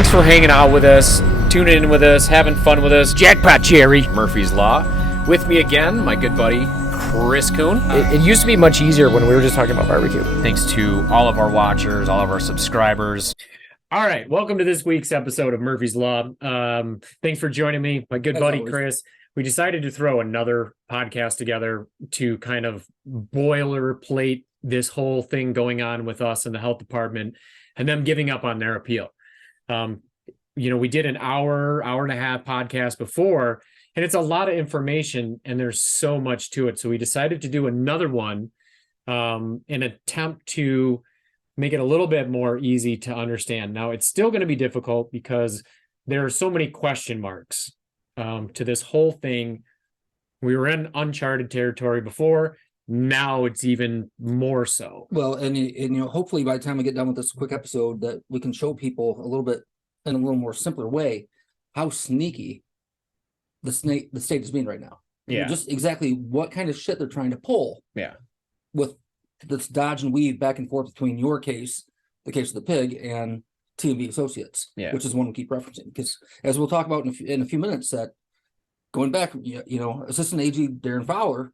Thanks for hanging out with us, tuning in with us, having fun with us. Jackpot Jerry, Murphy's Law. With me again, my good buddy, Chris Kuhn. It used to be much easier when we were just talking about barbecue. Thanks to all of our watchers, all of our subscribers. All right, welcome to this week's episode of Murphy's Law. Thanks for joining me, my good buddy, Chris. We decided to throw another podcast together to kind of boilerplate this whole thing going on with us in the health department and them giving up on their appeal. We did an hour and a half podcast before, and it's a lot of information and there's so much to it. So we decided to do another one in an attempt to make it a little bit more easy to understand. Now, it's still going to be difficult because there are so many question marks to this whole thing. We were in uncharted territory before. Now it's even more so. Well, and hopefully by the time we get done with this quick episode, that we can show people a little bit in a little more simpler way how sneaky the state is being right now. Yeah, just exactly what kind of shit they're trying to pull. Yeah, with this dodge and weave back and forth between your case, the case of the pig, and T&V Associates, which is one we keep referencing because, as we'll talk about in a few minutes, that going back, Assistant AG Darren Fowler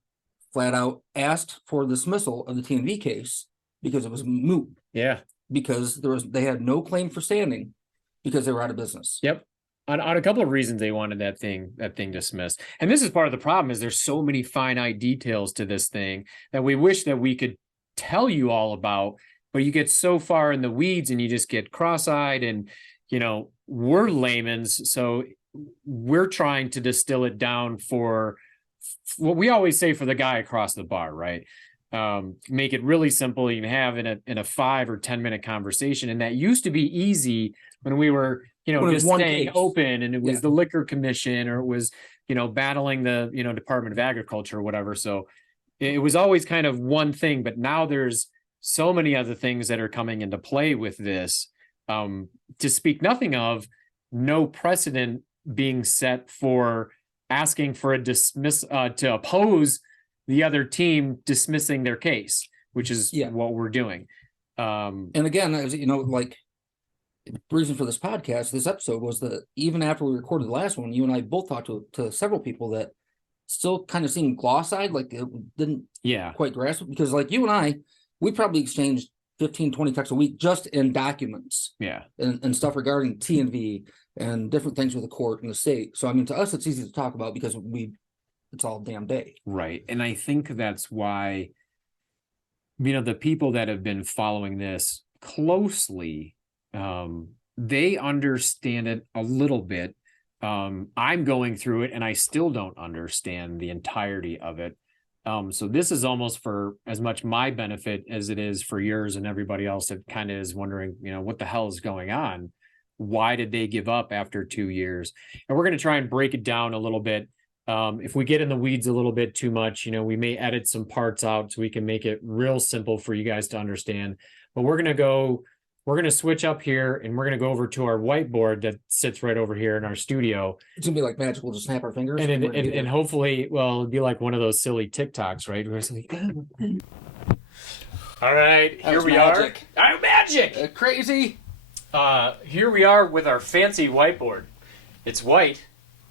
flat out asked for dismissal of the T&V case because it was moot. Yeah, because they had no claim for standing because they were out of business. Yep. On a couple of reasons they wanted that thing dismissed. And this is part of the problem is there's so many finite details to this thing that we wish that we could tell you all about, but you get so far in the weeds and you just get cross-eyed and, we're laymen's. So we're trying to distill it down for what we always say for the guy across the bar, right? Make it really simple. You can have in a 5 or 10 minute conversation. And that used to be easy when we were, just staying open and it was the Liquor Commission or it was, battling the, Department of Agriculture or whatever. So it was always kind of one thing, but now there's so many other things that are coming into play with this. To speak nothing of no precedent being set for asking for a to oppose the other team dismissing their case, which is what we're doing. And again, as the reason for this podcast, this episode, was that even after we recorded the last one, you and I both talked to several people that still kind of seemed gloss-eyed, like it didn't quite grasp it, because like you and I, we probably exchanged 15, 20 texts a week just in documents and stuff regarding T&V and different things with the court and the state. So, I mean, to us, it's easy to talk about because it's all damn day. Right. And I think that's why, the people that have been following this closely, they understand it a little bit. I'm going through it and I still don't understand the entirety of it. So this is almost for as much my benefit as it is for yours and everybody else that kind of is wondering, what the hell is going on? Why did they give up after 2 years? And we're going to try and break it down a little bit. If we get in the weeds a little bit too much, we may edit some parts out so we can make it real simple for you guys to understand. But we're going to switch up here and we're going to go over to our whiteboard that sits right over here in our studio. It's going to be like magic. We'll just snap our fingers. And hopefully, it'll be like one of those silly TikToks, right? Where it's like, all right, here we are. I'm magic. Crazy. Here we are with our fancy whiteboard. It's white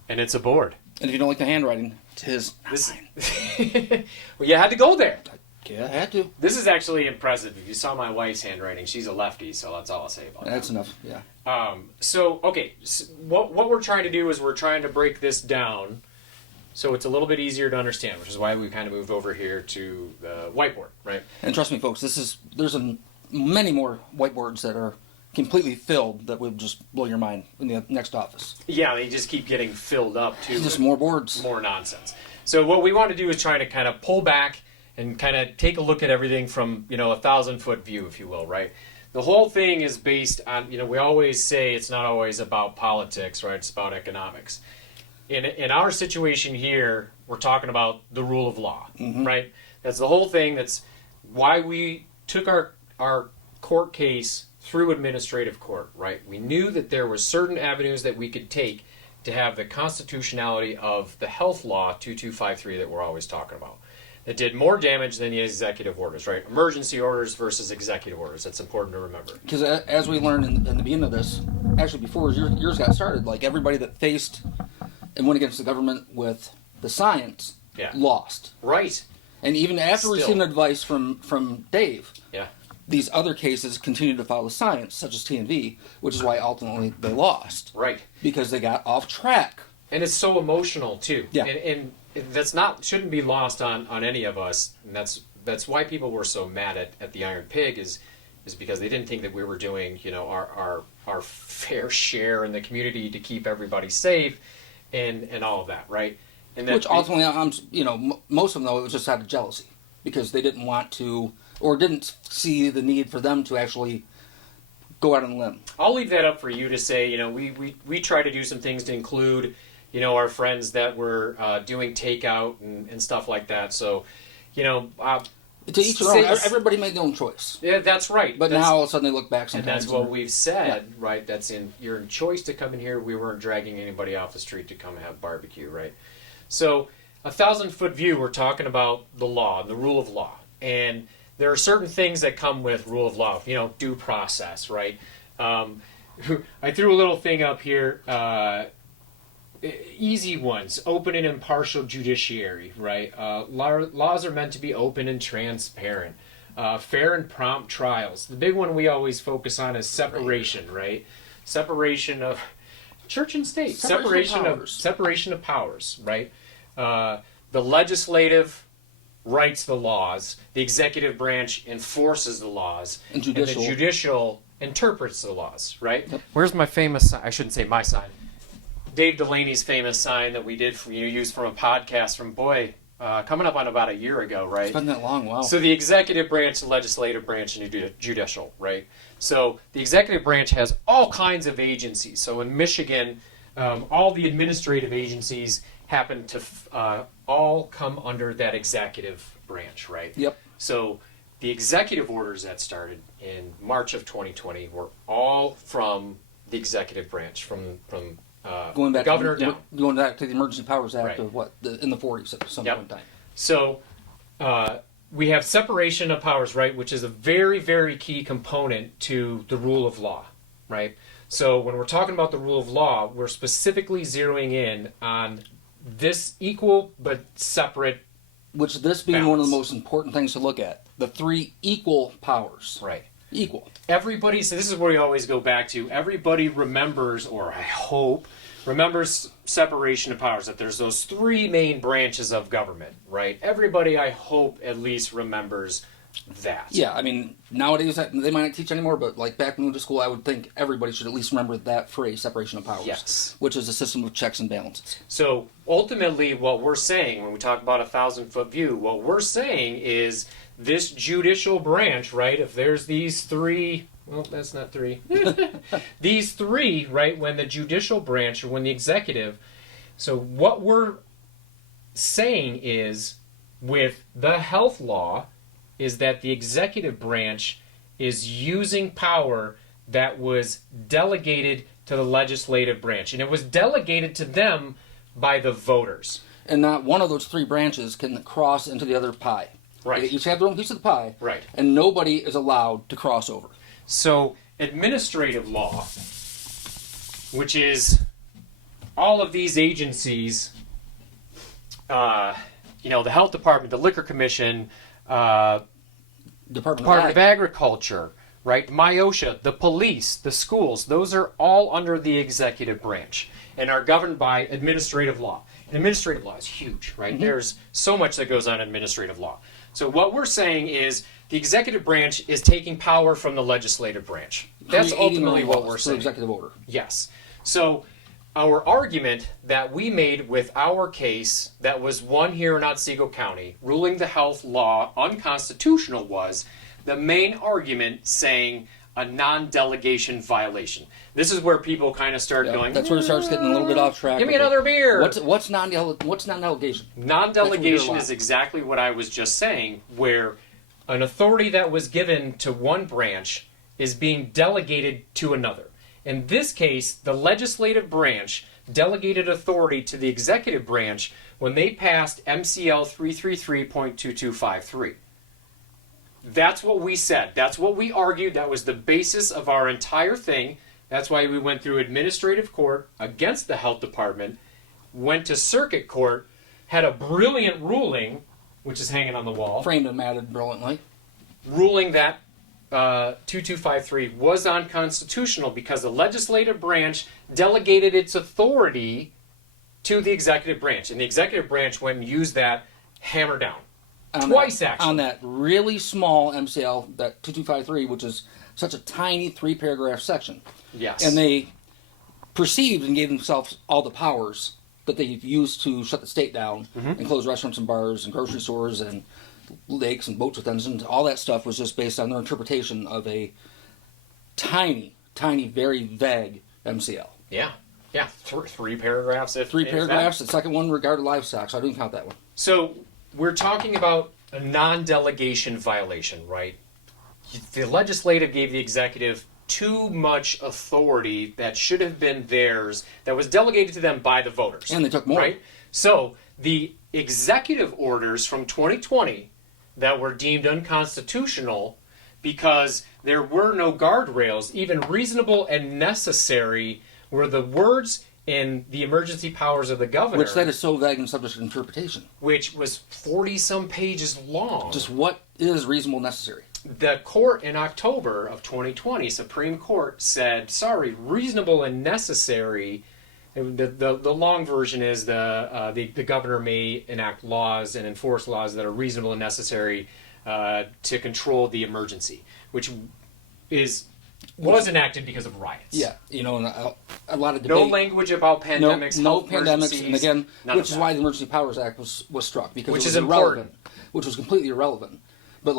and it's a board. And if you don't like the handwriting, it's his. Well, you had to go there. Yeah, I had to. This is actually impressive. If you saw my wife's handwriting, she's a lefty, so that's all I'll say about that. That's enough, yeah. So what we're trying to do is we're trying to break this down so it's a little bit easier to understand, which is why we kind of moved over here to the whiteboard, right? And trust me, folks, there's many more whiteboards that are completely filled that would just blow your mind in the next office. Yeah, they just keep getting filled up, too. Just more boards. More nonsense. So what we want to do is try to kind of pull back and kind of take a look at everything from, 1,000-foot view, if you will, right? The whole thing is based on, we always say it's not always about politics, right? It's about economics. In our situation here, we're talking about the rule of law, right? That's the whole thing. That's why we took our court case through administrative court, right? We knew that there were certain avenues that we could take to have the constitutionality of the health law 2253 that we're always talking about. It did more damage than the executive orders, right? Emergency orders versus executive orders. That's important to remember. Because as we learned in the beginning of this, actually before yours got started, like everybody that faced and went against the government with the science lost. Right. And even after receiving advice from Dave, these other cases continued to follow science, such as TNV, which is why ultimately they lost. Right. Because they got off track. And it's so emotional too. Yeah. And that's shouldn't be lost on any of us. And that's why people were so mad at the Iron Pig is because they didn't think that we were doing, our fair share in the community to keep everybody safe and all of that, right? And Which ultimately, most of them, though, it was just out of jealousy. Because they didn't want to, or didn't see the need for them to actually go out on a limb. I'll leave that up for you to say. We try to do some things to include, our friends that were doing takeout and stuff like that. So, to each their own. Everybody made their own choice. Yeah, that's right. But now all of a sudden they look back sometimes. And that's what we've said, right? That's your choice to come in here. We weren't dragging anybody off the street to come have barbecue, right? So, 1,000-foot view, we're talking about the law and the rule of law. And there are certain things that come with rule of law, due process, right? I threw a little thing up here, easy ones, open and impartial judiciary, right? Laws are meant to be open and transparent. Fair and prompt trials. The big one we always focus on is separation, right? Separation of church and state. Separation of powers, right? The legislative writes the laws, the executive branch enforces the laws, and the judicial interprets the laws, right? Yep. Where's my famous sign? I shouldn't say my sign. Dave Delaney's famous sign that we did use from a podcast from coming up on about a year ago, right? It's been that long, wow. So the executive branch, the legislative branch, and the judicial, right? So the executive branch has all kinds of agencies. So in Michigan, all the administrative agencies happen to all come under that executive branch, right? Yep. So the executive orders that started in March of 2020 were all from the executive branch, from going back governor to, down. Going back to the Emergency Powers Act of in the 40s at some point in time. So we have separation of powers, right, which is a very, very key component to the rule of law, right? So when we're talking about the rule of law, we're specifically zeroing in on this equal but separate. Which this being balance. One of the most important things to look at. The three equal powers. Right. Equal. Everybody, so this is where we always go back to, everybody remembers, or I hope, remembers separation of powers, that there's those three main branches of government, right? Everybody, I hope, at least remembers that. Yeah, I mean, nowadays they might not teach anymore, but like back when we went to school, I would think everybody should at least remember that phrase, separation of powers. Yes. Which is a system of checks and balances. So ultimately what we're saying, when we talk about 1,000-foot view, what we're saying is this judicial branch, right, if there's these three, well, that's not three, these three, right, when the judicial branch or when the executive, so what we're saying is with the health law is that the executive branch is using power that was delegated to the legislative branch. And it was delegated to them by the voters. And not one of those three branches can cross into the other pie. Right. They each have their own piece of the pie. Right. And nobody is allowed to cross over. So administrative law, which is all of these agencies, the health department, the liquor commission, Department of Agriculture, right? MIOSHA, the police, the schools, those are all under the executive branch and are governed by administrative law. And administrative law is huge, right? Mm-hmm. There's so much that goes on in administrative law. So what we're saying is the executive branch is taking power from the legislative branch. That's ultimately what we're saying. Executive order. Yes. So our argument that we made with our case that was won here in Otsego County, ruling the health law unconstitutional, was the main argument saying a non-delegation violation. This is where people kind of start going. That's where it starts getting a little bit off track. Give me another beer. What's non-delegation? Non-delegation is exactly what I was just saying, where an authority that was given to one branch is being delegated to another. In this case, the legislative branch delegated authority to the executive branch when they passed MCL 333.2253. That's what we said. That's what we argued. That was the basis of our entire thing. That's why we went through administrative court against the health department, went to circuit court, had a brilliant ruling, which is hanging on the wall. Framed and matted brilliantly. Ruling that 2253 was unconstitutional because the legislative branch delegated its authority to the executive branch. And the executive branch went and used that hammer down. Twice, actually. On that really small MCL, that 2253, which is such a tiny 3-paragraph section. Yes. And they perceived and gave themselves all the powers that they've used to shut the state down and close restaurants and bars and grocery stores and lakes and boats with engines. All that stuff was just based on their interpretation of a tiny, very vague MCL. Yeah. Yeah. Three paragraphs. Three paragraphs. The second one regarded livestock, so I didn't count that one. So we're talking about a non-delegation violation, right? The legislative gave the executive too much authority that should have been theirs, that was delegated to them by the voters. And they took more. Right? So the executive orders from 2020 that were deemed unconstitutional because there were no guardrails, even reasonable and necessary, were the words in the emergency powers of the governor. Which that is so vague and subject to interpretation. Which was 40-some pages long. Just what is reasonable and necessary? The court in October of 2020, Supreme Court, said, sorry, reasonable and necessary. The long version is the governor may enact laws and enforce laws that are reasonable and necessary to control the emergency, which was enacted because of riots. Yeah, and a lot of debate. No language about pandemics, no health pandemics, and again, which is why the Emergency Powers Act was struck, because which it was is important, which was completely irrelevant. But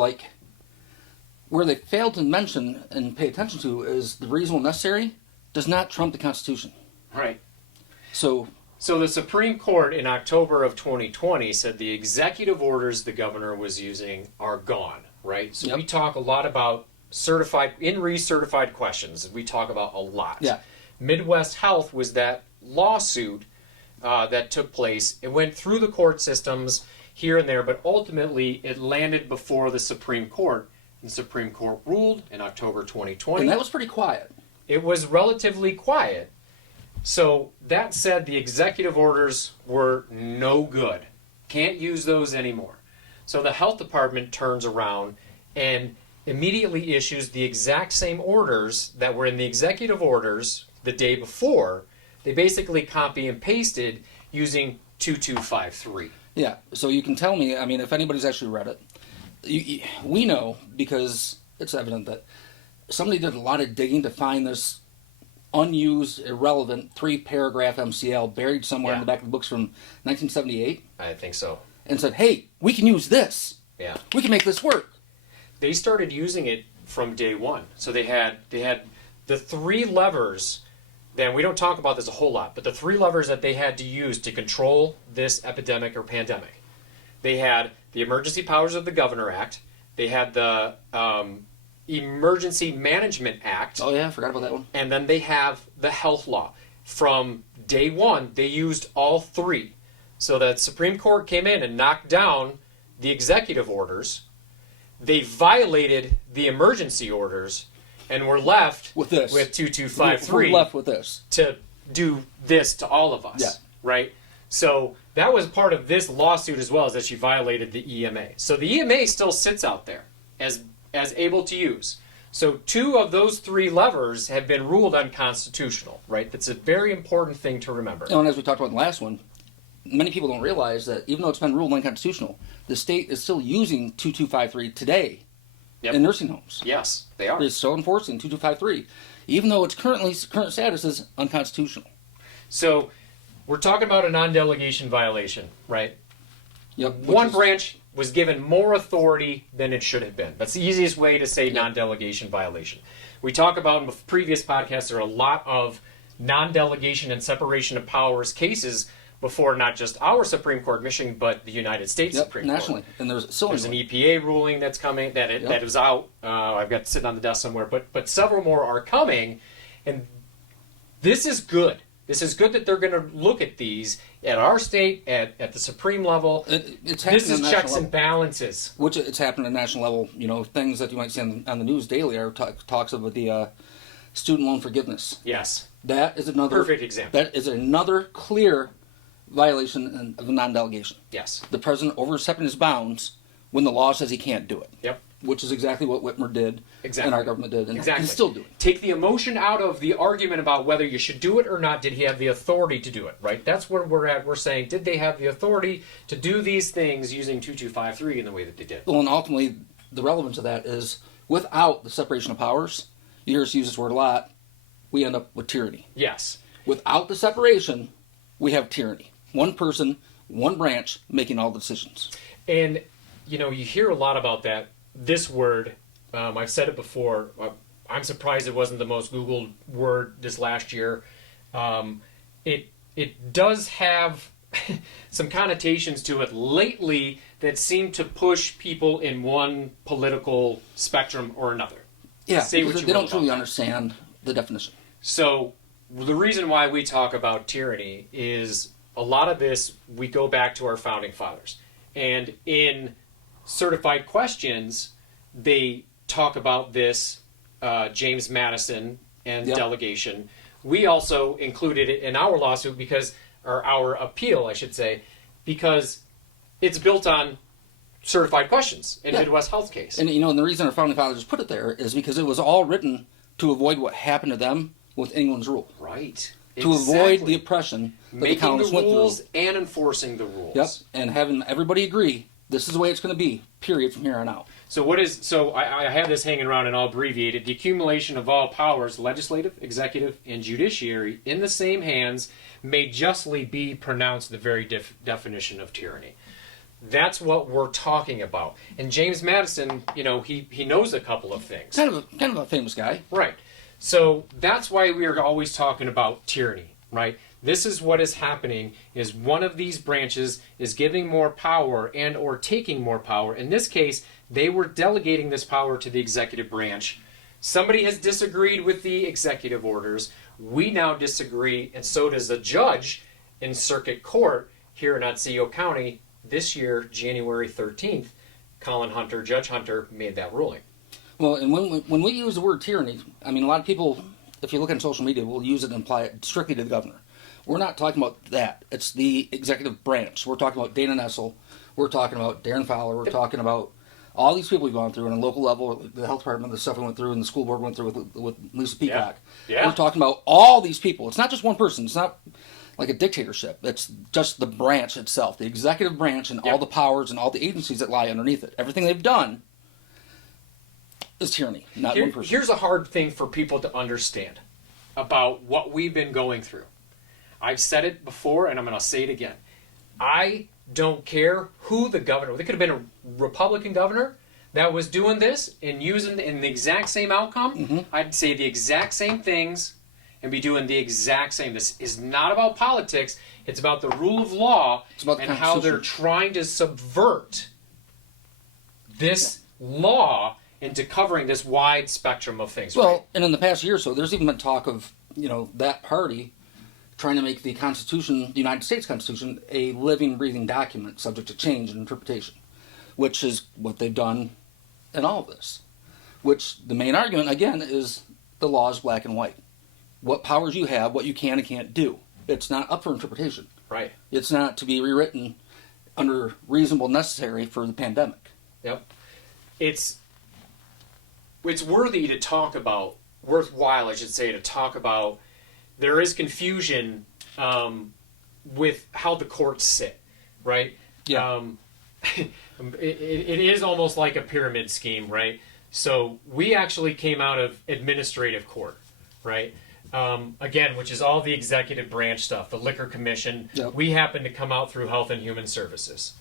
where they failed to mention and pay attention to is the reasonable and necessary does not trump the Constitution. Right. So the Supreme Court in October of 2020 said the executive orders the governor was using are gone, right? So we talk a lot about recertified questions. We talk about a lot. Yeah. Midwest Health was that lawsuit that took place. It went through the court systems here and there, but ultimately it landed before the Supreme Court. The Supreme Court ruled in October 2020. And that was pretty quiet. It was relatively quiet. So that said, the executive orders were no good. Can't use those anymore. So the health department turns around and immediately issues the exact same orders that were in the executive orders the day before. They basically copy and pasted using 2253. Yeah, so you can tell me, if anybody's actually read it, we know, because it's evident that somebody did a lot of digging to find this unused, irrelevant 3-paragraph MCL buried somewhere in the back of the books from 1978. I think so. And said, hey, we can use this. Yeah. We can make this work. They started using it from day one. So they had the 3 levers. Then we don't talk about this a whole lot, but the 3 levers that they had to use to control this epidemic or pandemic. They had the Emergency Powers of the Governor Act. They had the Emergency Management Act. Oh yeah, I forgot about that one. And then they have the health law. From day one, they used all 3. So the Supreme Court came in and knocked down the executive orders. They violated the emergency orders and were left with this. With 2253. We're left with this. To do this to all of us. Yeah. Right? So that was part of this lawsuit as well, as that she violated the EMA. So the EMA still sits out there as able to use. So 2 of those 3 levers have been ruled unconstitutional, right? That's a very important thing to remember. And as we talked about in the last one, many people don't realize that even though it's been ruled unconstitutional, the state is still using 2253 today in nursing homes. Yes, they are. They're still enforcing 2253, even though its current status is unconstitutional. So we're talking about a non-delegation violation, right? Yep. One branch was given more authority than it should have been. That's the easiest way to say non-delegation violation. We talk about in the previous podcasts, there are a lot of non-delegation and separation of powers cases before not just our Supreme Court Michigan, but the United States Supreme nationally. Court. And there's an EPA ruling that's coming that is out. I've got it sitting on the desk somewhere, but several more are coming, and this is good. This is good that they're going to look at these at our state, at the Supreme level. It's this is checks level, and balances. Which it's happening at national level. You know, things that you might see on the news daily are talks about the student loan forgiveness. Yes. That is another perfect example. That is another clear violation of a non-delegation. Yes. The president overstepping his bounds when the law says he can't do it. Yep. Which is exactly what Whitmer did, and our government did, and still doing. Take the emotion out of the argument about whether you should do it or not. Did he have the authority to do it? Right. That's where we're at. We're saying, did they have the authority to do these things using 2253 in the way that they did? Well, and ultimately, the relevance of that is without the separation of powers. You hear us use this word a lot. We end up with tyranny. Yes. Without the separation, we have tyranny. One person, one branch making all the decisions. And you know, you hear a lot about that. This word, I've said it before. I'm surprised it wasn't the most Googled word this last year. It does have some connotations to it lately that seem to push people in one political spectrum or another. Yeah, they don't truly understand the definition. So the reason why we talk about tyranny is a lot of this, we go back to our founding fathers. And in certified questions, they talk about this, James Madison and delegation. We also included it in our lawsuit or our appeal, I should say, because it's built on certified questions in Midwest Health case. And, you know, and the reason our founding fathers put it there is because it was all written to avoid what happened to them with England's rule. Right. To avoid the oppression that making the colonists the rules went through. and enforcing the rules. Yep, and having everybody agree this is the way it's going to be, period, from here on out. So I have this hanging around and I'll abbreviate it. The accumulation of all powers, legislative, executive, and judiciary, in the same hands may justly be pronounced the very definition of tyranny. That's what we're talking about. And James Madison, you know, he knows a couple of things. Kind of a famous guy. Right. So that's why we are always talking about tyranny, right? This is what is happening, is one of these branches is giving more power and or taking more power. In this case, they were delegating this power to the executive branch. Somebody has disagreed with the executive orders. We now disagree, and so does a judge in circuit court here in Otsego County this year, January 13th. Judge Hunter made that ruling. Well, and when we use the word tyranny, I mean, a lot of people, if you look on social media, will use it and apply it strictly to the governor. We're not talking about that. It's the executive branch. We're talking about Dana Nessel. We're talking about Darren Fowler. We're talking about all these people we've gone through on a local level, the health department, the stuff we went through, and the school board went through with Lisa Peacock. Yeah. We're talking about all these people. It's not just one person. It's not like a dictatorship. It's just the branch itself, the executive branch, and all the powers and all the agencies that lie underneath it. Everything they've done is tyranny, not one person. Here's a hard thing for people to understand about what we've been going through. I've said it before, and I'm going to say it again. I don't care who the governor. There could have been a Republican governor that was doing this and using in the exact same outcome. Mm-hmm. I'd say the exact same things and be doing the exact same. This is not about politics. It's about the rule of law and how they're trying to subvert this law into covering this wide spectrum of things. Well, and in the past year or so, there's even been talk of, you know, that party trying to make the Constitution, the United States Constitution, a living, breathing document subject to change and interpretation, which is what they've done in all of this. Which the main argument, again, is the law is black and white. What powers you have, what you can and can't do. It's not up for interpretation. Right. It's not to be rewritten under reasonable necessary for the pandemic. Yep. It's worthy to talk about, worthwhile, I should say, to talk about. There is confusion with how the courts sit, right? Yeah. It is almost like a pyramid scheme, right? So we actually came out of administrative court, right? Again, which is all the executive branch stuff, the Liquor Commission. Yep. We happened to come out through Health and Human Services.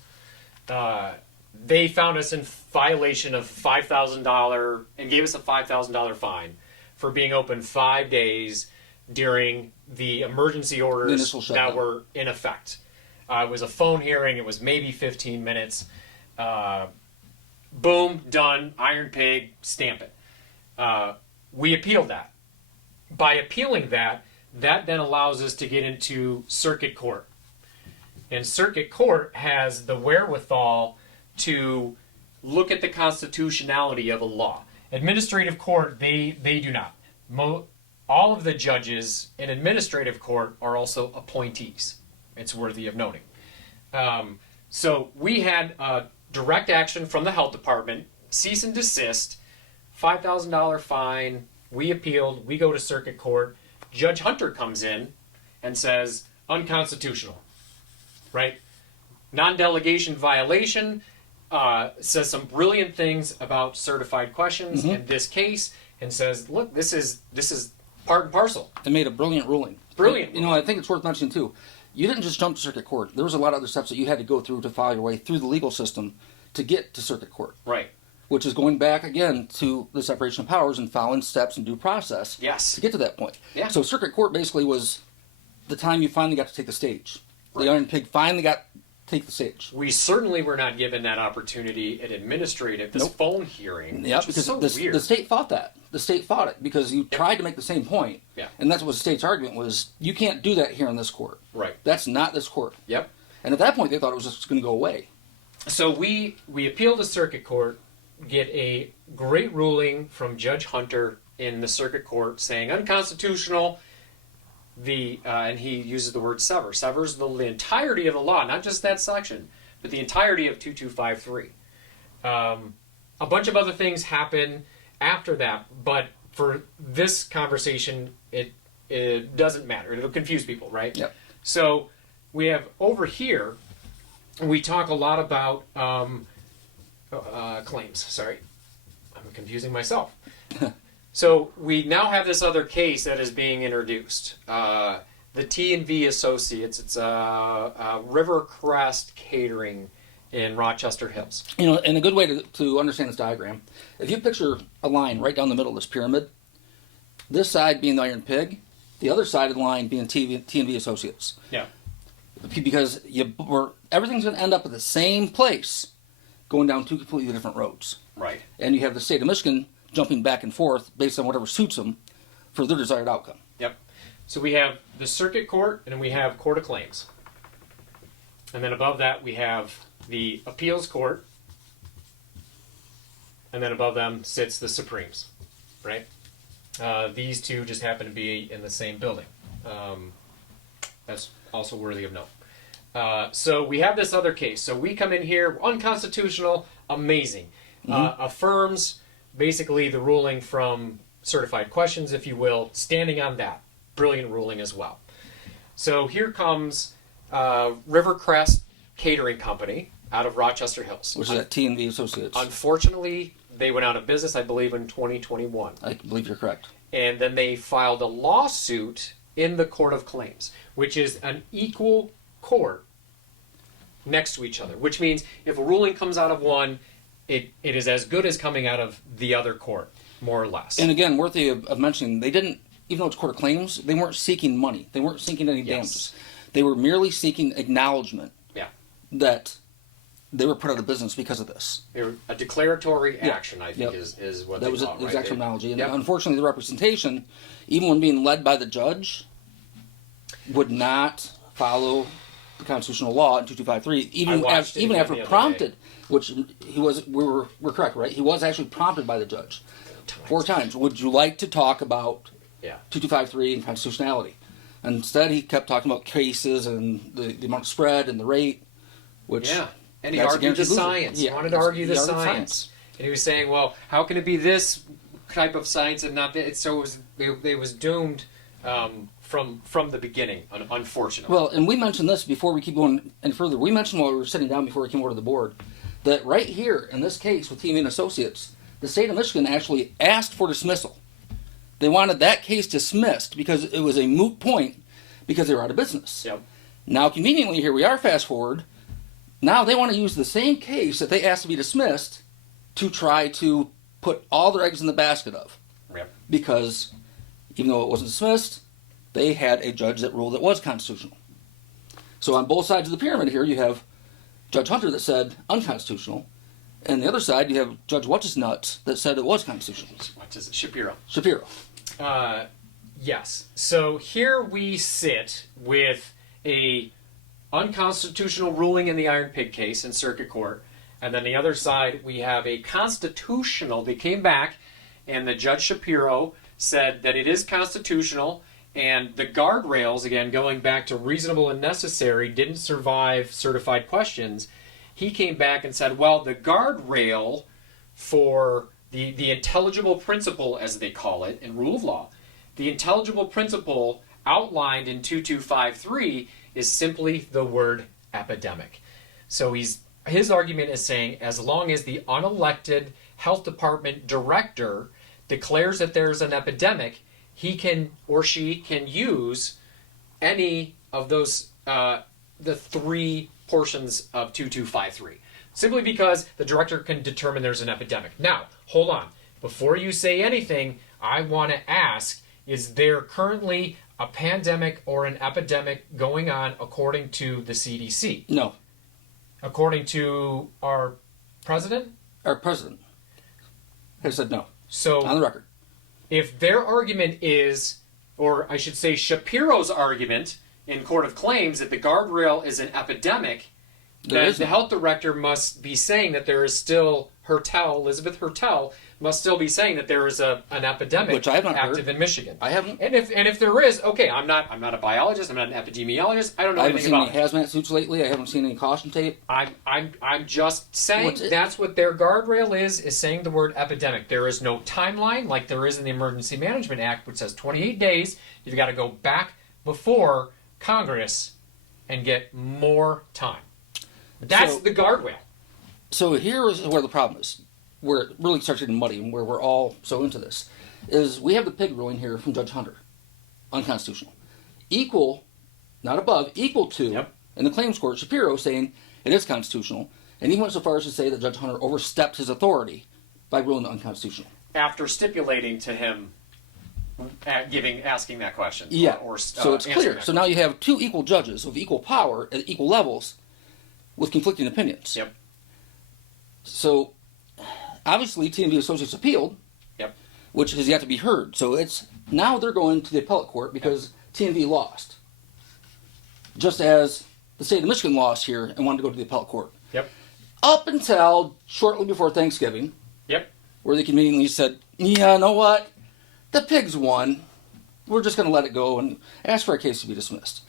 They found us in violation of $5,000 and gave us a $5,000 fine for being open 5 days during the emergency orders that were in effect. It was a phone hearing. It was maybe 15 minutes. Boom, done, iron pig, stamp it. We appealed that. By appealing that, that then allows us to get into circuit court. And circuit court has the wherewithal to look at the constitutionality of a law. Administrative court, they do not. All of the judges in administrative court are also appointees. It's worthy of noting. So we had direct action from the health department, cease and desist, $5,000 fine. We appealed. We go to circuit court. Judge Hunter comes in and says, unconstitutional, right? Non-delegation violation, says some brilliant things about certified questions in this case, and says, look, this is part and parcel. It made a brilliant ruling. Brilliant. You know, I think it's worth mentioning too. You didn't just jump to circuit court. There was a lot of other steps that you had to go through to file your way through the legal system to get to circuit court. Right. Which is going back again to the separation of powers and following steps and due process. Yes. To get to that point. Yeah. So circuit court basically was the time you finally got to take the stage. Right. The Iron Pig finally got to take the stage. We certainly were not given that opportunity at administrative, this phone hearing. Yeah, which because is so the weird. state fought that. The state fought it because you tried to make the same point. Yeah. And that's what the state's argument was. You can't do that here in this court. Right. That's not this court. Yep. And at that point, they thought it was just going to go away. So we appealed to circuit court, get a great ruling from Judge Hunter in the circuit court saying unconstitutional. And he uses the word severs the entirety of the law, not just that section, but the entirety of 2253. A bunch of other things happen after that, but for this conversation, it doesn't matter. It'll confuse people, right? Yep. So we have over here, we talk a lot about claims. Sorry, I'm confusing myself. So we now have this other case that is being introduced. The T&V Associates. It's Rivercrest Catering in Rochester Hills. You know, and a good way to understand this diagram, if you picture a line right down the middle of this pyramid, this side being the Iron Pig, the other side of the line being T&V Associates. Yeah. Because everything's going to end up at the same place, going down two completely different roads. Right. And you have the state of Michigan jumping back and forth based on whatever suits them for their desired outcome. Yep. So we have the circuit court, and then we have court of claims. And then above that, we have the appeals court. And then above them sits the Supremes, right? These two just happen to be in the same building. That's also worthy of note. So we have this other case. So we come in here, unconstitutional, amazing. Affirms basically the ruling from certified questions, if you will, standing on that. Brilliant ruling as well. So here comes Rivercrest Catering Company out of Rochester Hills. Which is at T&V Associates. Unfortunately, they went out of business, I believe, in 2021. I believe you're correct. And then they filed a lawsuit in the Court of Claims, which is an equal court next to each other, which means if a ruling comes out of one, it is as good as coming out of the other court, more or less. And again, worthy of mentioning, they didn't, even though it's Court of Claims, they weren't seeking money. They weren't seeking any damages. They were merely seeking acknowledgement that they were put out of business because of this. A declaratory action, I think, is what that they was call it. The right? exact terminology. And unfortunately, the representation, even when being led by the judge, would not follow the constitutional law in 2253, even after prompted, which he was. We're correct, right? He was actually prompted by the judge 4 times. Would you like to talk about 2253 and constitutionality? Instead, he kept talking about cases and the amount of spread and the rate, which and he argued the science. He wanted to argue the science. And he was saying, well, how can it be this type of science and not that? So it was doomed from the beginning, unfortunately. Well, and we mentioned this before we keep going any further. We mentioned while we were sitting down before we came over to the board that right here in this case with T&V and Associates, the state of Michigan actually asked for dismissal. They wanted that case dismissed because it was a moot point because they were out of business. Yep. Now, conveniently, here we are, fast forward. Now they want to use the same case that they asked to be dismissed to try to put all their eggs in the basket of. Yep. Because even though it wasn't dismissed, they had a judge that ruled it was constitutional. So on both sides of the pyramid here, you have Judge Hunter that said unconstitutional, and the other side you have Judge What's-His-Nuts that said it was constitutional. What is it? Shapiro. Yes. So here we sit with a unconstitutional ruling in the Iron Pig case in circuit court, and then the other side we have a constitutional. They came back, and the Judge Shapiro said that it is constitutional, and the guardrails, again going back to reasonable and necessary, didn't survive certified questions. He came back and said, well, the guardrail for the intelligible principle, as they call it in rule of law, the intelligible principle outlined in 2253 is simply the word epidemic. So his argument is saying as long as the unelected health department director declares that there's an epidemic, he can or she can use any of those the three portions of 2253, simply because the director can determine there's an epidemic. Now, hold on. Before you say anything, I want to ask, is there currently a pandemic or an epidemic going on according to the CDC? No. According to our president? Our president has said no. So, on the record. If their argument is, or I should say Shapiro's argument in Court of Claims, that the guardrail is an epidemic, then the health director must be saying that there is still Elizabeth Hertel must still be saying that there is an epidemic, which I have not active heard. in Michigan. I haven't. And if there is, okay, I'm not a biologist, I'm not an epidemiologist, I don't know anything about it. I haven't seen any hazmat suits lately. I haven't seen any caution tape. I'm just saying that's what their guardrail is saying the word epidemic. There is no timeline like there is in the Emergency Management Act, which says 28 days. You've got to go back before Congress and get more time. That's the guardrail. So here is where the problem is, where it really starts getting muddy and where we're all so into this, is we have the pig ruling here from Judge Hunter, unconstitutional. Equal, not above, equal to, in the claims court, Shapiro saying it is constitutional, and he went so far as to say that Judge Hunter overstepped his authority by ruling it unconstitutional. After stipulating to him asking that question. Yeah, so it's clear. So now you have two equal judges of equal power at equal levels with conflicting opinions. Yep. So, obviously, TMV Associates appealed, which has yet to be heard. So it's now they're going to the appellate court because TMV lost. Just as the state of Michigan lost here and wanted to go to the appellate court. Yep. Up until shortly before Thanksgiving. Yep. Where they conveniently said, yeah, you know what? The pigs won. We're just going to let it go and ask for a case to be dismissed.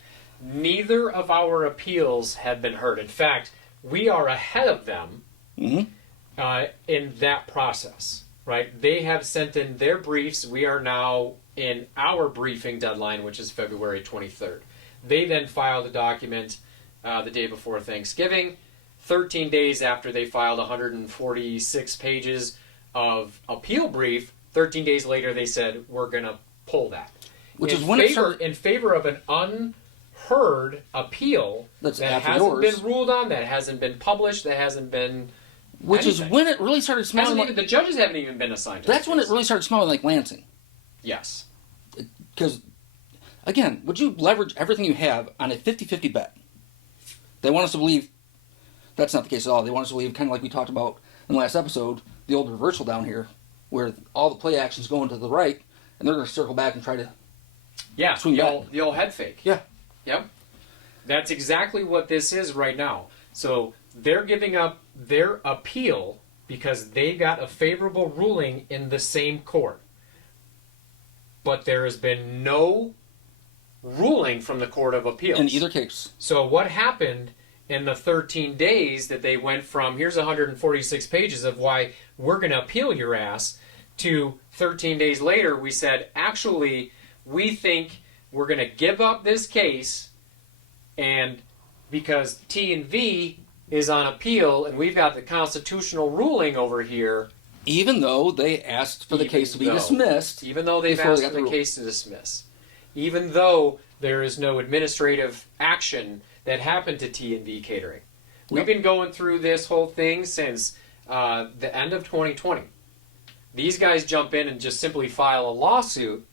Neither of our appeals have been heard. In fact, we are ahead of them in that process, right? They have sent in their briefs. We are now in our briefing deadline, which is February 23rd. They then filed a document the day before Thanksgiving, 13 days after they filed 146 pages of appeal brief. 13 days later, they said, we're going to pull that. Which in is when in favor of an unheard appeal that hasn't been ruled on, that hasn't been published, that hasn't been Which is when it really started smelling like... the judges haven't even been assigned to That's when it really started smelling like Lansing. Yes. Because, again, would you leverage everything you have on a 50-50 bet? They want us to believe that's not the case at all. They want us to believe, kind of like we talked about in the last episode, the old reversal down here, where all the play action's going to the right, and they're going to circle back and try to swing back. The old head fake. Yeah. Yep. That's exactly what this is right now. So they're giving up their appeal because they got a favorable ruling in the same court. But there has been no ruling from the Court of Appeals. In either case. So what happened in the 13 days that they went from, here's 146 pages of why we're going to appeal your ass, to 13 days later we said, actually, we think we're going to give up this case, and because T&V is on appeal and we've got the constitutional ruling over here. Even though they asked for the case to be dismissed. Even though they've asked for the case to dismiss. Even though there is no administrative action that happened to T&V Catering. We've been going through this whole thing since the end of 2020. These guys jump in and just simply file a lawsuit.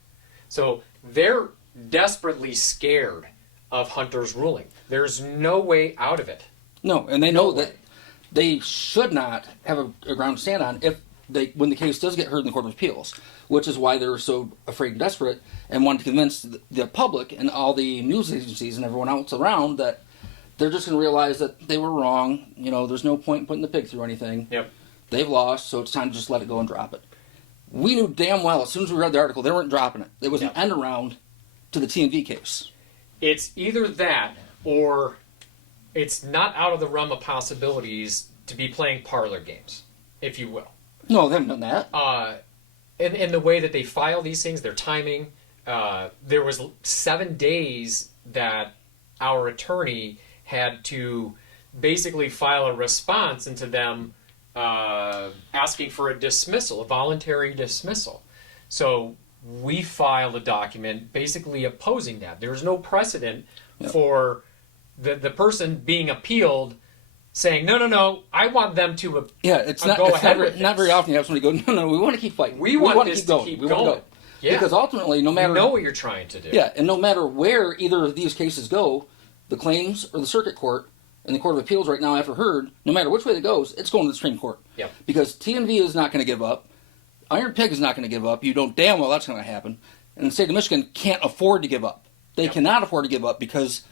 So they're desperately scared of Hunter's ruling. There's no way out of it. No, and they know that they should not have a ground to stand on when the case does get heard in the Court of Appeals. which is why they were so afraid and desperate and wanted to convince the public and all the news agencies and everyone else around that they're just going to realize that they were wrong. You know, there's no point in putting the pig through anything. Yep. They've lost, so it's time to just let it go and drop it. We knew damn well as soon as we read the article, they weren't dropping it. It was an end around to the TMV case. It's either that or it's not out of the realm of possibilities to be playing parlor games, if you will. No, they haven't done that. In the way that they file these things, their timing, there was 7 days that our attorney had to basically file a response into them asking for a dismissal, a voluntary dismissal. So we filed a document basically opposing that. There's no precedent for the person being appealed saying, no, I want them to it's not very often you have somebody go, no, we want to keep fighting. We want to this keep going. to keep we going. Want to go. Yeah. Because ultimately, no matter... You know what you're trying to do. Yeah, and no matter where either of these cases go, the claims or the circuit court and the Court of Appeals right now, after heard, no matter which way it goes, it's going to the Supreme Court. Yep. Because TMV is not going to give up. Iron Pig is not going to give up. You know damn well that's going to happen. And the state of Michigan can't afford to give up. They cannot afford to give up because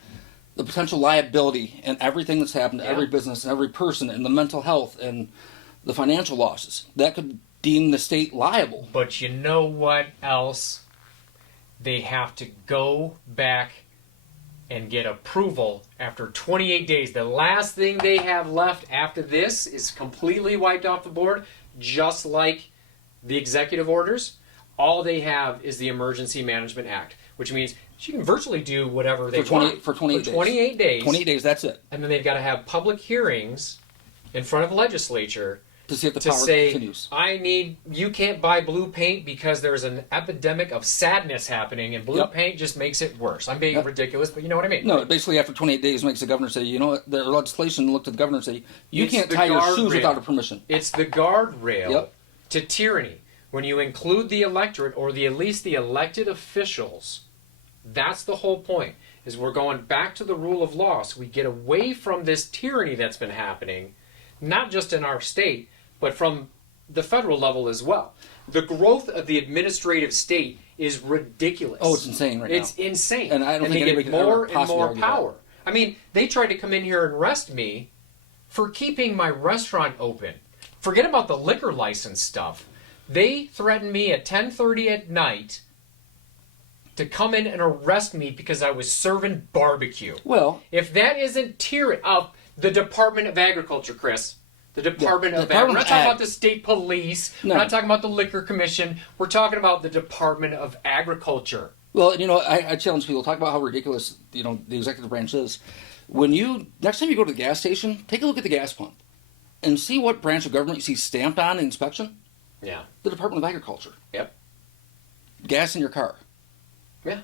the potential liability and everything that's happened to every business and every person and the mental health and the financial losses, that could deem the state liable. But you know what else? They have to go back and get approval after 28 days. The last thing they have left after this is completely wiped off the board, just like the executive orders. All they have is the Emergency Management Act, which means you can virtually do whatever they want. For 28 days. 28 days. 28 days, that's it. And then they've got to have public hearings in front of the legislature to see if the power continues. You can't buy blue paint because there's an epidemic of sadness happening, and blue paint just makes it worse. I'm being ridiculous, but you know what I mean. No, basically after 28 days makes the governor say, you know what, the legislation looked at the governor and say, you can't tie your shoes without a permission. It's the guardrail to tyranny. When you include the electorate, or at least the elected officials, that's the whole point, is we're going back to the rule of law, so we get away from this tyranny that's been happening, not just in our state, but from the federal level as well. The growth of the administrative state is ridiculous. Oh, it's insane right now. It's insane. And I don't think they anybody get can more ever and more possibly power. I mean, they tried to come in here and arrest me for keeping my restaurant open. Forget about the liquor license stuff. They threatened me at 10:30 at night to come in and arrest me because I was serving barbecue. Well, if that isn't tyranny of the Department of Agriculture, Chris, the Department of Ag. We're not talking about the state police. No. We're not talking about the liquor commission. We're talking about the Department of Agriculture. Well, you know, I challenge people, talk about how ridiculous, you know, the executive branch is. Next time you go to the gas station, take a look at the gas pump and see what branch of government you see stamped on inspection. Yeah. The Department of Agriculture. Yep. Gas in your car. Yeah.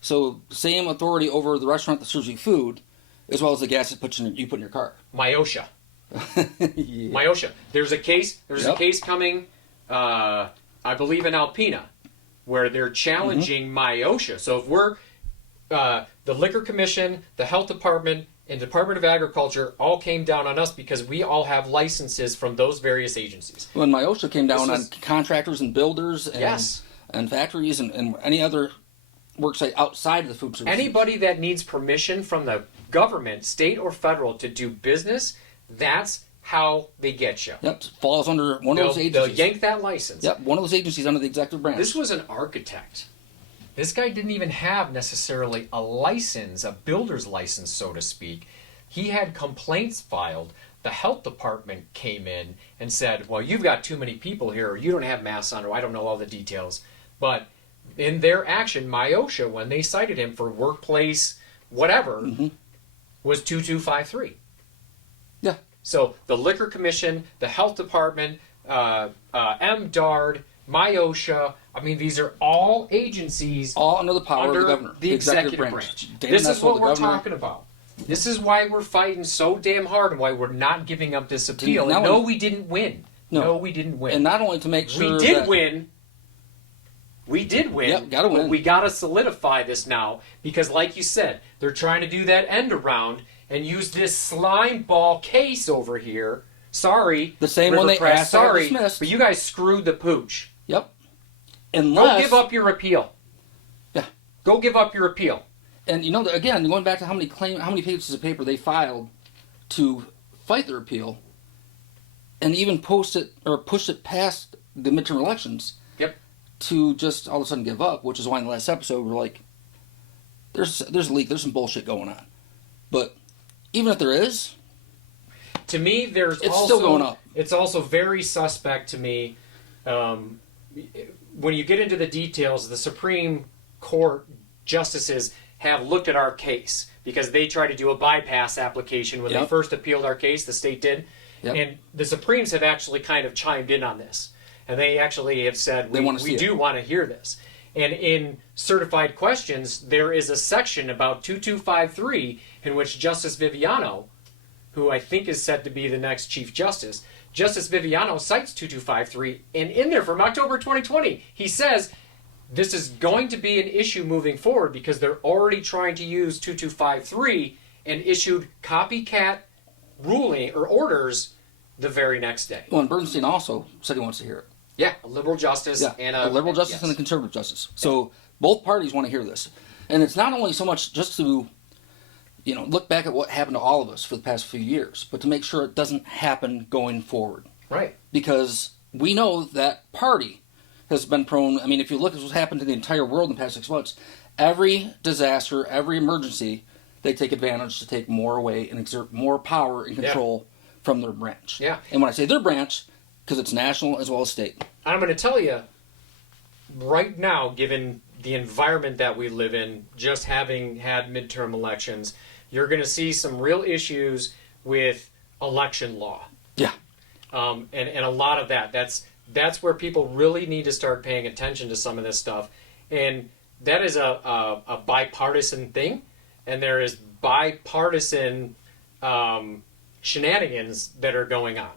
So same authority over the restaurant that serves you food, as well as the gas that you put in your car. MIOSHA. MIOSHA. There's a case. There's a case coming, I believe, in Alpena, where they're challenging MIOSHA. So if we're the Liquor Commission, the Health Department, and Department of Agriculture all came down on us because we all have licenses from those various agencies. When MIOSHA came down on contractors and builders and factories and any other worksite outside of the food service. Anybody that needs permission from the government, state or federal, to do business, that's how they get you. Yep, falls under one of those agencies. They'll yank that license. Yep, one of those agencies under the executive branch. This was an architect. This guy didn't even have necessarily a license, a builder's license, so to speak. He had complaints filed. The health department came in and said, well, you've got too many people here, or you don't have masks on, or I don't know all the details. But in their action, MIOSHA, when they cited him for workplace whatever, was 2253. Yeah. So the Liquor Commission, the Health Department, MDARD, MIOSHA, I mean, these are all agencies all under the power of the governor, the executive branch. This is what we're talking about. This is why we're fighting so damn hard and why we're not giving up this appeal. And no, we didn't win. No, we didn't win. And not only to make sure we did win. We did win. Yep, gotta win. But we gotta solidify this now because, like you said, they're trying to do that end around and use this slime ball case over here. Sorry, the same one they asked to have dismissed. but you guys screwed the pooch. Yep. Unless, go give up your appeal. Yeah. Go give up your appeal. And again, going back to how many pages of paper they filed to fight their appeal, and even push it past the midterm elections. Yep. To just all of a sudden give up, which is why in the last episode we're like, there's a leak, there's some bullshit going on. But even if there is, to me, it's still going up. It's also very suspect to me. When you get into the details, the Supreme Court justices have looked at our case because they tried to do a bypass application when they first appealed our case. The state did, and the Supremes have actually kind of chimed in on this, and they actually have said we do want to hear this. And in certified questions, there is a section about 2253 in which Justice Viviano, who I think is set to be the next Chief Justice, Justice Viviano cites 2253, and in there from October 2020, he says this is going to be an issue moving forward because they're already trying to use 2253 and issued copycat ruling or orders the very next day. Well, and Bernstein also said he wants to hear it. Yeah, a liberal justice and a liberal justice and a conservative justice. So both parties want to hear this. And it's not only so much just to look back at what happened to all of us for the past few years, but to make sure it doesn't happen going forward. Right. Because we know that party has been prone, if you look at what's happened to the entire world in the past 6 months, every disaster, every emergency, they take advantage to take more away and exert more power and control from their branch. Yeah. And when I say their branch, because it's national as well as state. I'm going to tell you, right now, given the environment that we live in, just having had midterm elections, you're going to see some real issues with election law. Yeah. And a lot of that's where people really need to start paying attention to some of this stuff. And that is a bipartisan thing. And there is bipartisan shenanigans that are going on.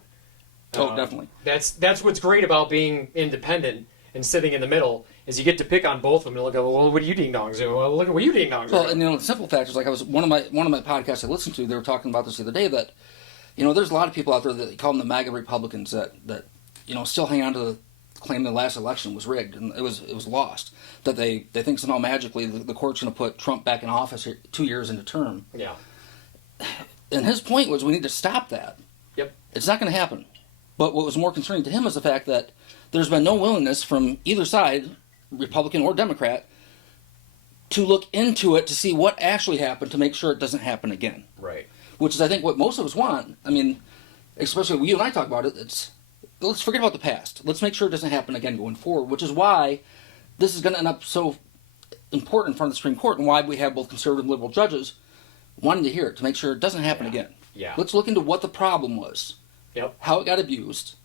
Oh, definitely. That's what's great about being independent and sitting in the middle is you get to pick on both of them and look at, well, what are you ding-dongs doing? Well, look at what you ding-dongs Well, doing. and the simple fact is, like, one of my podcasts I listened to, they were talking about this the other day, that, there's a lot of people out there that they call them the MAGA Republicans that still hang on to the claim the last election was rigged and it was lost. That they think somehow magically the court's going to put Trump back in office 2 years into term. Yeah. And his point was we need to stop that. Yep. It's not going to happen. But what was more concerning to him is the fact that there's been no willingness from either side, Republican or Democrat, to look into it to see what actually happened to make sure it doesn't happen again. Right. Which is, I think, what most of us want. Especially when you and I talk about it, let's forget about the past. Let's make sure it doesn't happen again going forward, which is why this is going to end up so important in front of the Supreme Court and why we have both conservative and liberal judges wanting to hear it to make sure it doesn't happen again. Yeah. Let's look into what the problem was. Yep. How it got abused,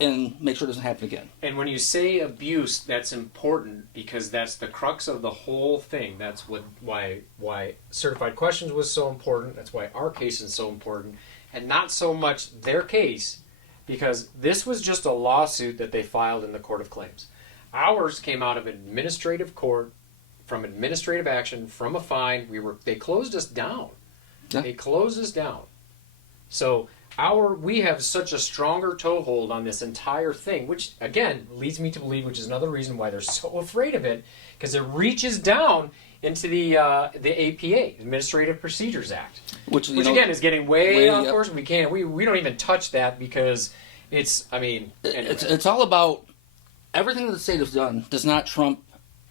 and make sure it doesn't happen again. And when you say abuse, that's important because that's the crux of the whole thing. That's why certified questions was so important. That's why our case is so important, and not so much their case, because this was just a lawsuit that they filed in the Court of Claims. Ours came out of administrative court, from administrative action, from a fine. They closed us down. Yeah. They closed us down. So we have such a stronger toehold on this entire thing, which again leads me to believe, which is another reason why they're so afraid of it, because it reaches down into the APA, Administrative Procedures Act, which again is getting way off course. We don't even touch that because it's anyway. It's all about everything that the state has done does not trump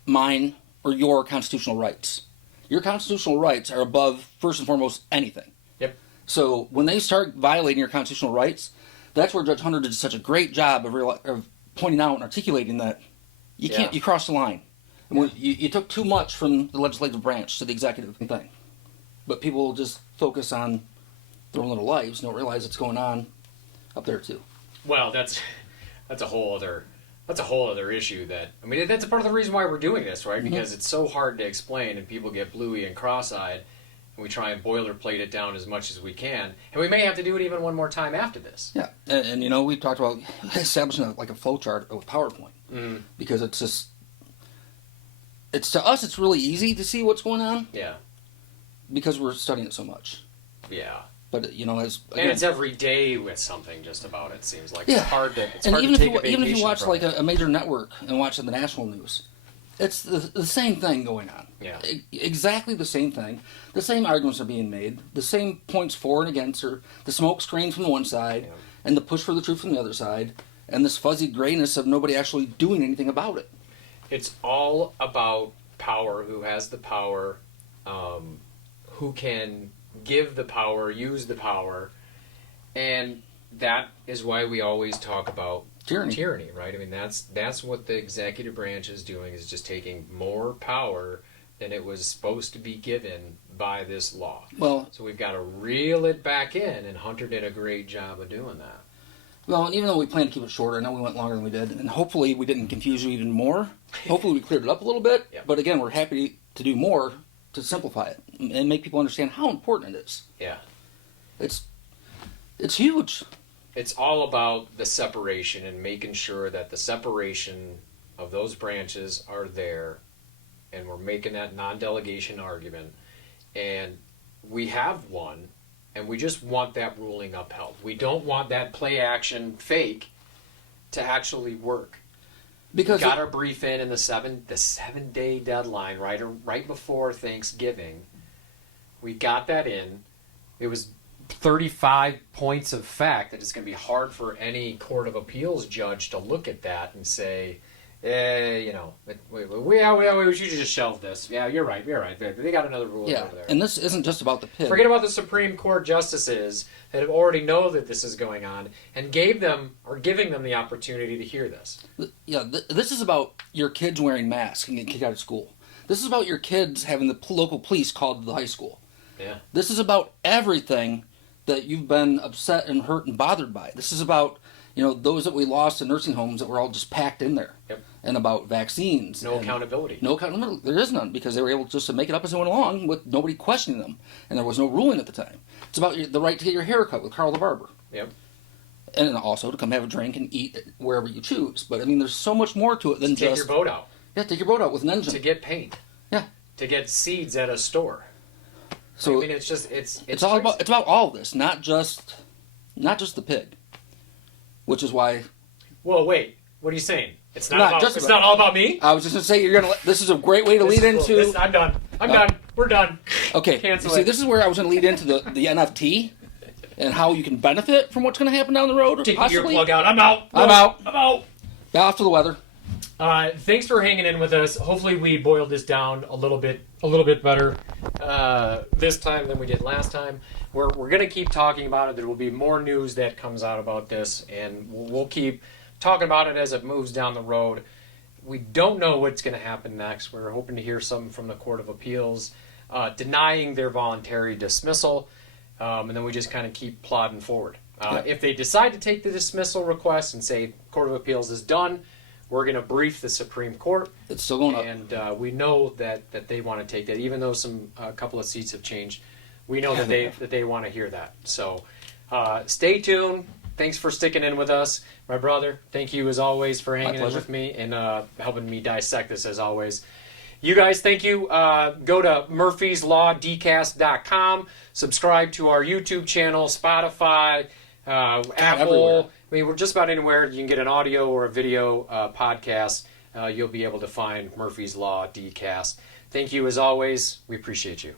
mine or your constitutional rights. Your constitutional rights are above first and foremost anything. So when they start violating your constitutional rights, that's where Judge Hunter did such a great job of pointing out and articulating that you crossed the line. And when you took too much from the legislative branch to the executive thing. But people just focus on their own little lives and don't realize what's going on up there too. Well, that's a whole other issue. That's a part of the reason why we're doing this, right? Mm-hmm. Because it's so hard to explain and people get bluey and cross-eyed. We try and boilerplate it down as much as we can. And we may have to do it even one more time after this. Yeah. And we talked about establishing a flow chart with PowerPoint. Mm. Because to us, it's really easy to see what's going on. Yeah. Because we're studying it so much. Yeah. But you know, and it's every day with something just about it. Seems like Yeah. it's hard to. It's and hard even to if take you, a even if you vacation watch from like it. a major network and watch the national news, it's the same thing going on. Yeah. Exactly the same thing. The same arguments are being made. The same points for and against, or the smoke screen from the one side, Yeah. and the push for the truth from the other side, and this fuzzy grayness of nobody actually doing anything about it. It's all about power. Who has the power? Who can give the power? Use the power? And that is why we always talk about Tyranny. right? I mean, that's what the executive branch is doing, is just taking more power than it was supposed to be given by this law. Well, So we've got to reel it back in, and Hunter did a great job of doing that. well, and even though we planned to keep it shorter, I know we went longer than we did, and hopefully we didn't confuse you even more. Hopefully we cleared it up a little bit. Yep. But again, we're happy to do more to simplify it and make people understand how important it is. Yeah. It's huge. It's all about the separation and making sure that the separation of those branches are there, and we're making that non-delegation argument, and we have one, and we just want that ruling upheld. We don't want that play action fake to actually work. Because Got our brief in the 7-day deadline, right before Thanksgiving. We got that in. It was 35 points of fact that it's going to be hard for any court of appeals judge to look at that and say, we should just shelve this. Yeah, you're right. They got another rule yeah, over there. and this isn't just about the pig. Forget about the Supreme Court justices that have already know that this is going on and giving them the opportunity to hear this. Yeah, this is about your kids wearing masks and getting kicked out of school. This is about your kids having the local police called to the high school. Yeah. This is about everything that you've been upset and hurt and bothered by. This is about, those that we lost in nursing homes that were all just packed in there. Yep. And about vaccines. No and accountability. No accountability. There is none, because they were able just to make it up as they went along with nobody questioning them. And there was no ruling at the time. It's about the right to get your hair cut with Carl the Barber. Yep. And also to come have a drink and eat wherever you choose. But, I mean, there's so much more to it than Take just... your boat out. Yeah, take your boat out with an engine. To get paint. Yeah. To get seeds at a store. So I mean, it's just it's all about all of this, not just the pig, which is why. Well, wait. What are you saying? It's not Not about. just It's about- not all about me. I was just gonna say this is a great way to lead into. I'm done. I'm done. We're done. Okay, Cancel see, it. this is where I was gonna lead into the NFT and how you can benefit from what's gonna happen down the road. Taking Possibly. your plug out. I'm out. I'm No, out. I'm out. Off to the weather. Thanks for hanging in with us. Hopefully, we boiled this down a little bit better this time than we did last time. We're going to keep talking about it. There will be more news that comes out about this, and we'll keep talking about it as it moves down the road. We don't know what's going to happen next. We're hoping to hear something from the Court of Appeals denying their voluntary dismissal, and then we just kind of keep plodding forward. If they decide to take the dismissal request and say Court of Appeals is done, we're going to brief the Supreme Court. It's still going up. And we know that they want to take that, even though a couple of seats have changed. We know that they want to hear that. So stay tuned. Thanks for sticking in with us, my brother. Thank you as always for hanging in with me and helping me dissect this as always. You guys, thank you. Go to murphyslawdcast.com. Subscribe to our YouTube channel, Spotify, Apple. Everywhere. I mean, we're just about anywhere you can get an audio or a video podcast. You'll be able to find Murphy's Law Dcast. Thank you as always. We appreciate you.